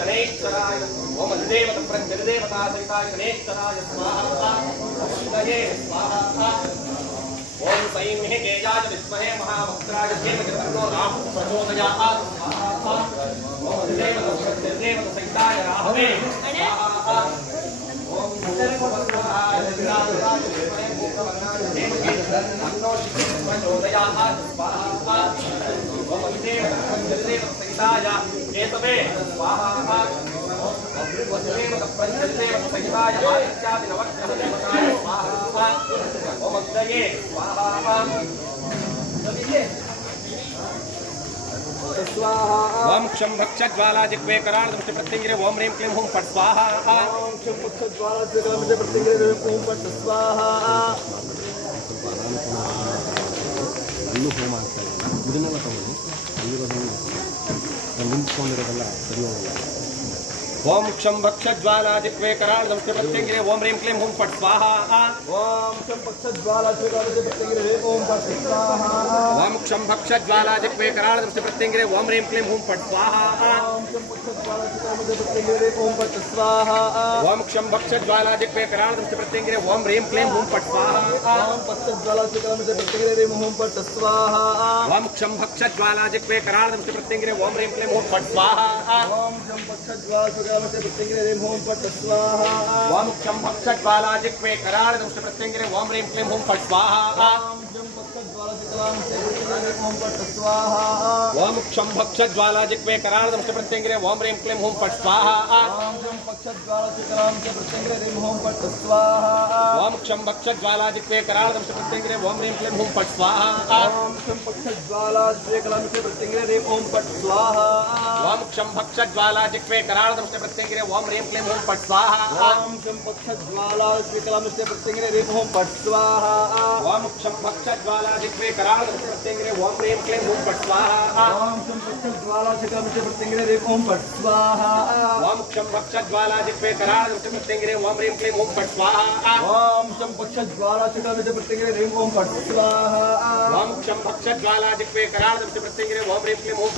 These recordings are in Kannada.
शनेश्वराय ओम देवत प्रत्यदेवता सहिताय शनेश्वराय स्वाहा स्वाहा ओम सैन्य तेजाय विद्महे महावक्त्राय धीमहि तन्नो राम प्रचोदयात् स्वाहा ओम देवत प्रत्यदेवता सहिताय राहवे स्वाहा ओम सर्ववस्त्राय विराजराय विद्महे भूतवर्णाय धीमहि तन्नो प्रचोदयात् स्वाहा ओम देवत प्रत्यदेवता सहिताय केतवे स्वाहा वसुदेव पंचदेव सहिताय आदित्यादि नवग्रह देवताय स्वाहा ओम अग्नये स्वाहा ओम क्षम भक्ष ज्वाला जिह्वे कराल दृष्टि प्रत्यंगिरे ओम ह्रीं क्लीं हुं फट् स्वाहा ओम क्षम भक्ष ज्वाला जिह्वे कराल दृष्टि प्रत्यंगिरे ओम फट् स्वाहा ಅಲ್ಲೂ ಹೋಮ ಆಗ್ತಾ ಇದೆ ಇದನ್ನೆಲ್ಲ ತಗೊಳ್ಳಿ ಅಲ್ಲಿರೋದನ್ನು ನಿಂತ್ಕೊಂಡಿರೋದೆಲ್ಲ ಸರಿ ಹೋಗಲ್ಲ ओम क्षम भक्ष ज्वाला जिह्वे कराल दृष्टि प्रत्यंगिरे ओम ह्रीं क्लीं हुं फट् स्वाहा ओम क्षम भक्ष ज्वाला जिह्वे कराल दृष्टि प्रत्यंगिरे ओम फट् स्वाहा ओम क्षम भक्ष ज्वाला जिह्वे कराल दृष्टि प्रत्यंगिरे ओम ह्रीं क्लीं हुं फट् स्वाहा ओम क्षम भक्ष ज्वाला जिह्वे कराल दृष्टि प्रत्यंगिरे ओम फट् स्वाहा ओम क्षम भक्ष ज्वाला जिह्वे कराल दृष्टि प्रत्यंगिरे ओम ह्रीं क्लीं हुं फट् स्वाहा ओम भक्ष ज्वाला जिह्वे कराल दृष्टि प्रत्यंगिरे ओम फट् स्वाहा ओम क्षम भक्ष ज्वाला जिह्वे कराल दृष्टि प्रत्यंगिरे ओम ह्रीं क्लीं हुं फट् स्वाहा ओम क्षम भक्ष ज्वाला प्रत्यंगिरे ओम फट् स्वाहा ओम क्षम भक्ष ज्वाला जिह्वे कराल दृष्टि प्रत्यंगिरे ओम ह्रीं क्लीं हुं फट् स्वाहा ओम क्षम भक्ष ज्वाला जिह्वे कराल दृष्टि प्रत्यंगिरे ओम ह्रीं क्लीं हुं फट् स्वाहा ओम क्षम भक्ष ज्वाला जिह्वे कराल दृष्टि प्रत्यंगिरे ओम ह्रीं क्लीं हुं फट् स्वाहा ओम क्षम भक्ष ज्वाला जिह्वे कराल दृष्टि प्रत्यंगिरे ओम फट् स्वाहा ओम क्षम भक्ष ज्वाला जिह्वे कराल दृष्टि प्रत्यंगिरे ओम ह्रीं क्लीं हुं फट् स्वाहा ओम क्षम भक्ष ज्वाला जिह्वे कराल दृष्टि प्रत्यंगिरे ओम फट् स्वाहा ओम क्षम भक्ष ज्वाला जिह्वे कराल दृष्टि प्रत्यंगिरे ओम ह्रीं क्लीं हुं फट् स्वाहा ओम क्षम भक्ष ज्वाला जिह्वे कराल दृष्टि प्रत्यंगिरे ओम फट् स्वाहा ओम क्षम भक्ष ज्वाला जिह्वे कराल दृष्टि प्रत्यंगिरे ओम ह्रीं क्लीं हुं फट् स्वाहा ओम क्षम भक्ष ज्वाला जिह्वे कराल दृष्टि प्रत्यंगिरे ओम फट् स्वाहा ओम क्षम भक्ष ज्वाला जिह्वे कराल दृष्टि प्रत्यंगिरे ओम ह्रीं क्लीं हुं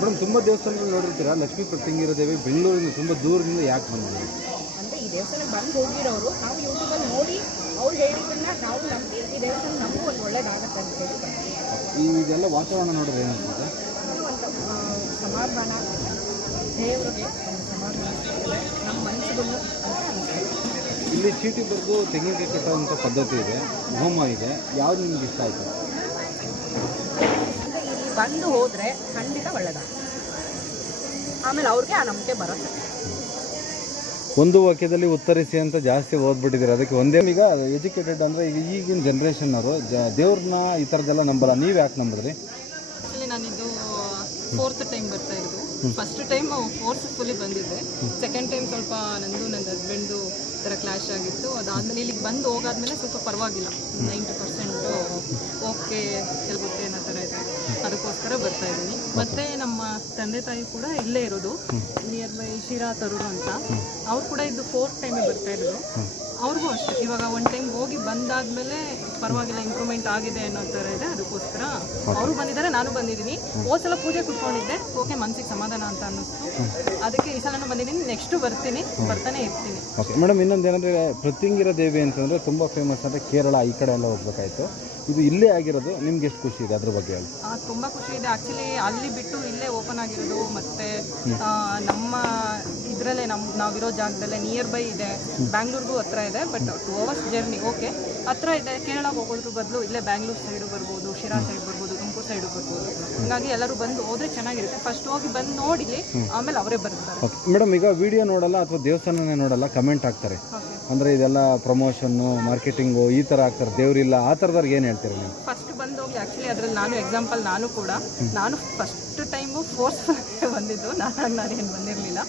ಮೇಡಮ್ ತುಂಬ ದೇವಸ್ಥಾನಗಳು ನೋಡಿರ್ತೀರಾ, ಲಕ್ಷ್ಮೀ ಪ್ರತ್ಯಂಗಿರ ದೇವಿ ಬೆಂಗಳೂರಿಂದ ತುಂಬ ದೂರದಿಂದ ಯಾಕೆ ಬಂದಿದೆ ಅಂದರೆ ಈ ದೇವಸ್ಥಾನಕ್ಕೆ ಬಂದು ಹೋಗಿರೋರು ನಾವು ಯೂಟ್ಯೂಬಲ್ಲಿ ನೋಡಿ ಅವ್ರು ಹೇಳಿದ್ದನ್ನ ನಾವು ನಂಬಿ ಈ ದೇವಸ್ಥಾನ ನಮಗೂ ಒಂದು ಒಳ್ಳೇದಾಗತ್ತೆ ಅಂತ ಹೇಳಿ ಇದೆಲ್ಲ ವಾತಾವರಣ ನೋಡಿದ್ರೆ ಏನಿಸುತ್ತೆ? ಒಂದು ಸಮಾಧಾನ, ದೇವರಿಗೆ ಒಂದು ಸಮಾಧಾನ, ನಮ್ಮ ಮನಸ್ಸಿಗೂ ಅಂತ ಅನಿಸ್ತದೆ. ಇಲ್ಲಿ ಚೀಟಿ ಬರೆದು ತೆಂಗಿನಕಾಯಿ ಕಟ್ಟುವಂಥ ಪದ್ಧತಿ ಇದೆ, ಹೋಮ ಇದೆ, ಯಾವ್ದು ನಿಮ್ಗೆ ಇಷ್ಟ ಆಯಿತು? ಬಂದು ಹೋದರೆ ಖಂಡಿತ ಒಳ್ಳೆಯದಾಗುತ್ತೆ. ಆಮೇಲೆ ಅವ್ರಿಗೆ ಆ ನಂಬಿಕೆ ಬರುತ್ತೆ. ಒಂದು ವಾಕ್ಯದಲ್ಲಿ ಉತ್ತರಿಸಿ ಅಂತ ಜಾಸ್ತಿ ಓದ್ಬಿಟ್ಟಿದ್ದೀರಿ, ಅದಕ್ಕೆ ಒಂದೇ. ಈಗ ಎಜುಕೇಟೆಡ್ ಅಂದರೆ ಈಗ ಈಗಿನ ಜನ್ರೇಷನ್ನವರು ದೇವ್ರನ್ನ ಈ ಥರದ್ದೆಲ್ಲ ನಂಬಲ್ಲ, ನೀವು ಯಾಕೆ ನಂಬಿದ್ರಿ? ಆ್ಯಕ್ಚುಲಿ ನಾನಿದು 4th ಟೈಮ್ ಬರ್ತಾ ಇರೋದು. ಫಸ್ಟ್ ಟೈಮ್ ಫೋರ್ಸ್ಫುಲಿ ಬಂದಿದ್ದೆ, ಸೆಕೆಂಡ್ ಟೈಮ್ ಸ್ವಲ್ಪ ನಂದು ನನ್ನ ಹಸ್ಬೆಂಡು ಥರ ಕ್ಲಾಶ್ ಆಗಿತ್ತು. ಅದಾದಮೇಲೆ ಇಲ್ಲಿಗೆ ಬಂದು ಹೋಗಾದ್ಮೇಲೆ ಸ್ವಲ್ಪ ಪರವಾಗಿಲ್ಲ, 90% ಓಕೆ ಕೆಲಗುತ್ತೆ ಅನ್ನೋ ಥರ ಇದೆ. ಅದಕ್ಕೋಸ್ಕರ ಬರ್ತಾ ಇದ್ದೀನಿ. ಮತ್ತು ನಮ್ಮ ತಂದೆ ತಾಯಿ ಕೂಡ ಇಲ್ಲೇ ಇರೋದು, ನಿಯರ್ ಬೈ ಶಿರಾ ತರೂರು ಅಂತ. ಅವ್ರು ಕೂಡ ಇದು 4th ಟೈಮೇ ಬರ್ತಾ ಇರೋದು. ಅವ್ರಿಗೂ ಅಷ್ಟೇ ಇವಾಗ 1 ಟೈಮ್ ಹೋಗಿ ಬಂದಾದ್ಮೇಲೆ ಪರವಾಗಿಲ್ಲ, ಇಂಪ್ರೂವ್ಮೆಂಟ್ ಆಗಿದೆ ಅನ್ನೋ ಥರ ಇದೆ. ಅದಕ್ಕೋಸ್ಕರ ಅವರು ಬಂದಿದ್ದಾರೆ, ನಾನು ಬಂದಿದ್ದೀನಿ. ಹೋದ ಸಲ ಪೂಜೆ ಕುತ್ಕೊಂಡಿದ್ದೆ, ಓಕೆ ಮನಸ್ಸಿಗೆ ಸಮಾಧಾನ ಅಂತ ಅನ್ನಿಸ್ತು. ಅದಕ್ಕೆ ಈ ಸಲನೂ ಬಂದಿದ್ದೀನಿ, ನೆಕ್ಸ್ಟು ಬರ್ತೀನಿ, ಬರ್ತಾನೆ ಇರ್ತೀನಿ. ಓಕೆ ಮೇಡಮ್, ಇನ್ನೊಂದೇನಂದರೆ ಪ್ರತ್ಯಂಗಿರ ದೇವಿ ಅಂತಂದರೆ ತುಂಬ ಫೇಮಸ್ ಅಂದರೆ ಕೇರಳ ಈ ಕಡೆ ಎಲ್ಲ ಹೋಗ್ಬೇಕಾಯ್ತು. ಇದು ಇಲ್ಲೇ ಆಗಿರೋದು, ನಿಮ್ಗೆ ಎಷ್ಟು ಖುಷಿ ಇದೆ ಅದ್ರ ಬಗ್ಗೆ? ತುಂಬ ಖುಷಿ ಇದೆ. ಆ್ಯಕ್ಚುಲಿ ಅಲ್ಲಿ ಬಿಟ್ಟು ಇಲ್ಲೇ ಓಪನ್ ಆಗಿರೋದು, ಮತ್ತು ನಮ್ಮ ಇದರಲ್ಲೇ ನಾವಿರೋ ಜಾಗದಲ್ಲೇ ನಿಯರ್ ಬೈ ಇದೆ. ಬ್ಯಾಂಗ್ಳೂರ್ಗೂ ಹತ್ರ ಇದೆ, ಬಟ್ 2 hours ಜರ್ನಿ. ಓಕೆ ಹತ್ರ ಇದೆ. ಕೇರಳಕ್ಕೆ ಹೋಗೋದ್ರ ಬದಲು ಇಲ್ಲೇ ಬ್ಯಾಂಗ್ಳೂರ್ ಸೈಡು ಬರ್ಬೋದು, ಶಿರಾ ಸೈಡ್ ಬರ್ಬೋದು, ತುಮಕೂರು ಸೈಡ್ ಬರ್ಬೋದು. ಹಾಗಾಗಿ ಎಲ್ಲರೂ ಬಂದು ಹೋದ್ರೆ ಚೆನ್ನಾಗಿರುತ್ತೆ. ಫಸ್ಟ್ ಹೋಗಿ ಬಂದು ನೋಡಿಲಿ, ಆಮೇಲೆ ಅವರೇ ಬರ್ತಾರೆ. ಮೇಡಮ್, ಈಗ ವಿಡಿಯೋ ನೋಡಲ್ಲ ಅಥವಾ ದೇವಸ್ಥಾನನೇ ನೋಡಲ್ಲ, ಕಮೆಂಟ್ ಹಾಕ್ತಾರೆ. ಅಂದರೆ ಇದೆಲ್ಲ ಪ್ರಮೋಷನ್ನು, ಮಾರ್ಕೆಟಿಂಗು ಈ ಥರ ಆಗ್ತಾರೆ, ದೇವರಿಲ್ಲ, ಆ ಥರದವ್ರಿಗೆ ಏನು ಹೇಳ್ತೀರಿ ನೀವು? ಫಸ್ಟ್ ಬಂದು ಹೋಗಿ, ಆ್ಯಕ್ಚುಲಿ ಅದರಲ್ಲಿ ನಾನು ಎಕ್ಸಾಂಪಲ್, ನಾನು ಫಸ್ಟ್ ಟೈಮು ಫೋರ್ಸ್ ಬಂದಿದ್ದು, ನಾನೇನು ಬಂದಿರಲಿಲ್ಲ.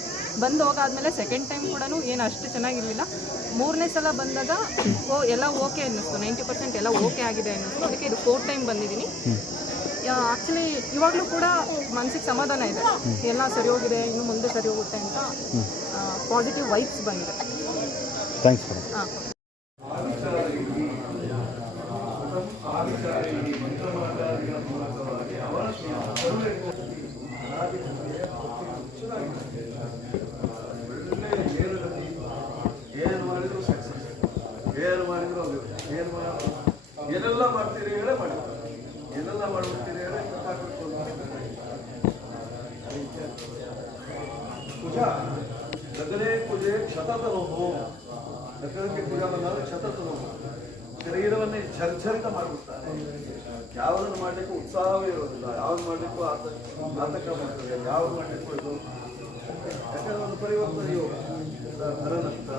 ಬಂದು ಹೋಗಾದ್ಮೇಲೆ ಸೆಕೆಂಡ್ ಟೈಮ್ ಕೂಡ ಏನು ಅಷ್ಟು ಚೆನ್ನಾಗಿರಲಿಲ್ಲ. ಮೂರನೇ ಸಲ ಬಂದಾಗ ಎಲ್ಲ ಓಕೆ ಅನ್ನಿಸ್ತು, 90% ಎಲ್ಲ ಓಕೆ ಆಗಿದೆ ಅನ್ನಿಸ್ತು. ಅದಕ್ಕೆ ಇದು 4th ಟೈಮ್ ಬಂದಿದ್ದೀನಿ. ಆ್ಯಕ್ಚುಲಿ ಇವಾಗಲೂ ಕೂಡ ಮನಸ್ಸಿಗೆ ಸಮಾಧಾನ ಇದೆ, ಎಲ್ಲ ಸರಿ ಹೋಗಿದೆ, ಇನ್ನು ಮುಂದೆ ಸರಿ ಹೋಗುತ್ತೆ ಅಂತ ಪಾಸಿಟಿವ್ ವೈಬ್ಸ್ ಬಂದಿದೆ. Thanks madam. ಹಾಂ. ಏನು ಮಾಡಿದ್ರು ಸಕ್ಸಸ್, ಏನು ಮಾಡಿದ್ರು ಏನೆಲ್ಲ ಮಾಡ್ತೀರಿ ಹೇಳೇ ಮಾಡಿದ್ರು, ಏನೆಲ್ಲ ಮಾಡ್ಬಿಡ್ತೀರಿ ಹೇಳೇ ಗೊತ್ತಾಗಬೇಕು. ಪೂಜಾ ಲಗ್ನೇ ಪೂಜೆ ಕ್ಷತತನೋಹೋ, ಲಗ್ನಕ್ಕೆ ಪೂಜಾ ಬಂದಾಗ ಕ್ಷತತನೋಹೋ, ಶರೀರವನ್ನೇ ಝರ್ಝರಿತ ಮಾಡಿಬಿಡ್ತಾರೆ. ಯಾವುದನ್ನು ಮಾಡಲಿಕ್ಕೂ ಉತ್ಸಾಹವೇ ಇರೋದಿಲ್ಲ, ಯಾವ್ದು ಮಾಡಲಿಕ್ಕೂ ಆತಂಕ ಮಾಡ್ತದೆ, ಯಾವ್ದು ಮಾಡಲಿಕ್ಕೂ ಇದು. ಯಾಕಂದ್ರೆ ಒಂದು ಪರಿವರ್ತನೆ ಯೋಗ, ಧನನಷ್ಟ,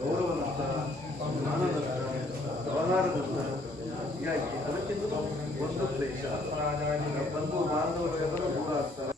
ಗೌರವನಷ್ಟ, ಜ್ಞಾನನಷ್ಟ, ವ್ಯವಹಾರನಷ್ಟ, ಹೀಗಾಗಿ ಅದಕ್ಕಿಂತ ಒಂದು ಕ್ಲೇಶ ಬಂದು ಮಾನವರೆಲ್ಲರೂ ದೂರ ಆಗ್ತಾರೆ.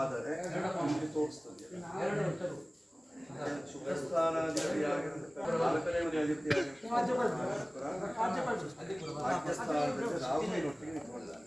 ಆದರೆ ತೋರಿಸ್ತದೆ ಶುಭಸ್ಥಾನಾಧಿಪತಿಯಾಗಿರ್ತಕ್ಕಂಥ 4ನೇ ಮನೆ ಅಧಿಪತಿಯಾಗಿರ್ತಕ್ಕಂಥ ರಾಹುವಿನೊಟ್ಟಿಗೆ ನಿಂತ್ಕೊಂಡಿದ್ದಾನೆ.